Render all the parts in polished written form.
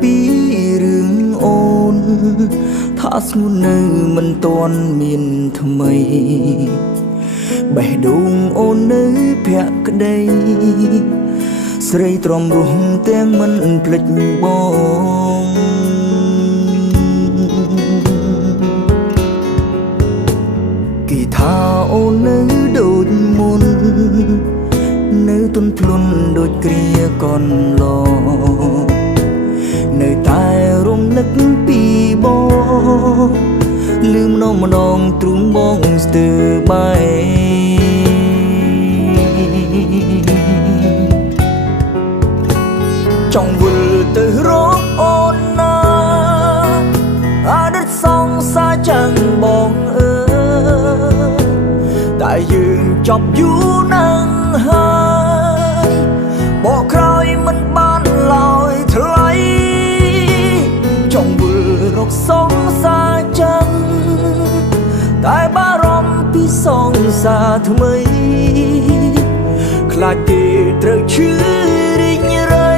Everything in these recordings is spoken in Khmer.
ពីរឿងអូនថាស្ងួននៅមិនទាន់មានថ្មីបេះដូងអូននៅភក្តីស្រីទ្រាំរស់ទាំងមិនភ្លេចបងគេថាអូននៅដូចមុននៅទន់ភ្លន់ដូចគ្រាកន្លងនៅតែរំលឹកពីបងលឺម្ដងម្ដងទ្រូងបងស្ទើរបែចង់វិលទៅរកអូនណាអតីតសង្សារចាំងបងអើយតែយើងចប់យូរណាស់ហើយបកក្រោយមិនបានឡើយថ្លៃចង់វិលរកសង្សារចាំងតែបារម្ភពីសង្សារថ្មីខ្លាចគេត្រូវឈឺរីងរៃ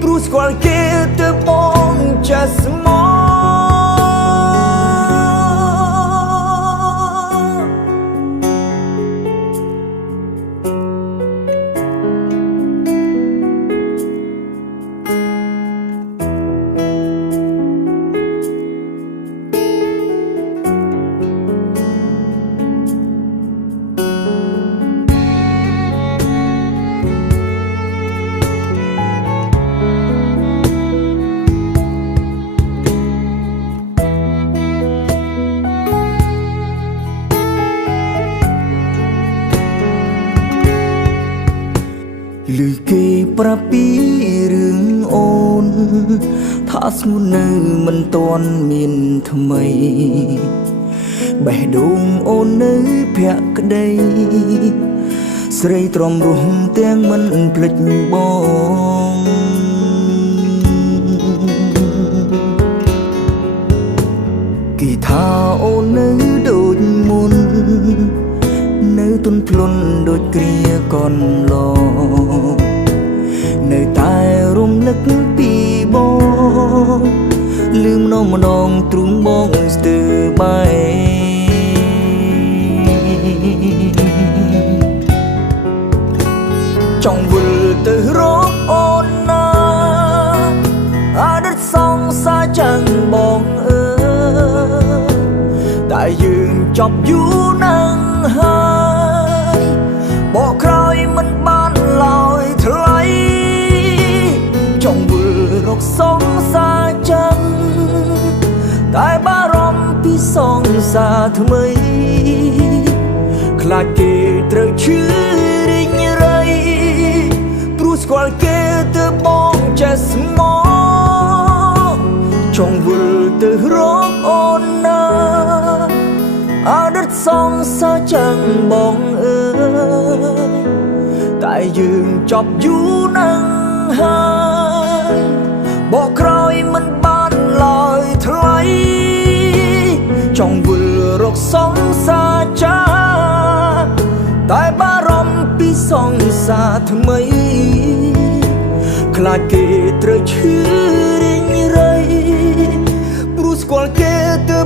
ព្រោះស្គាល់គេទៅបងចាស់ស្មោឮគេប្រាប់ពីរឿងអូនថាស្ងួននៅមិនទាន់មានថ្មីបេះដូងអូននៅភក្តីស្រីទ្រាំរស់ទាំងមិនភ្លេចបងគេថាអូននៅដូចមុននៅទន់ភ្លន់ដូចគ្រាកន្លងនៅតែរំលឹកពីបងលឺម្ដងម្ដងទ្រូងបងស្ទើរបែចង់វិលទៅរកអូនណាអតីតសង្សារចាំងបងអើយតែយើងចប់យូរណាស់ហើយបកក្រោយមិនបានឡើយថ្លៃចង់វិលរកសង្សារចាំងតែបារម្ភពីសង្សារថ្មីខ្លាចគេត្រូវឈឺរីងរៃព្រោះស្គាល់គេទៅបងចេះស្មោចង់វិលទៅរកអូនណាអតីតសង្សារចាំងបងអើយតែយើងចប់យូរណាស់ហើយបកក្រោយមិនបានឡើយថ្លៃចង់វិលរកសង្សារចាំងតែបារម្ភពីសង្សារថ្មីខ្លាចគេត្រូវឈឺរីងរៃព្រោះស្គាល់គេទៅ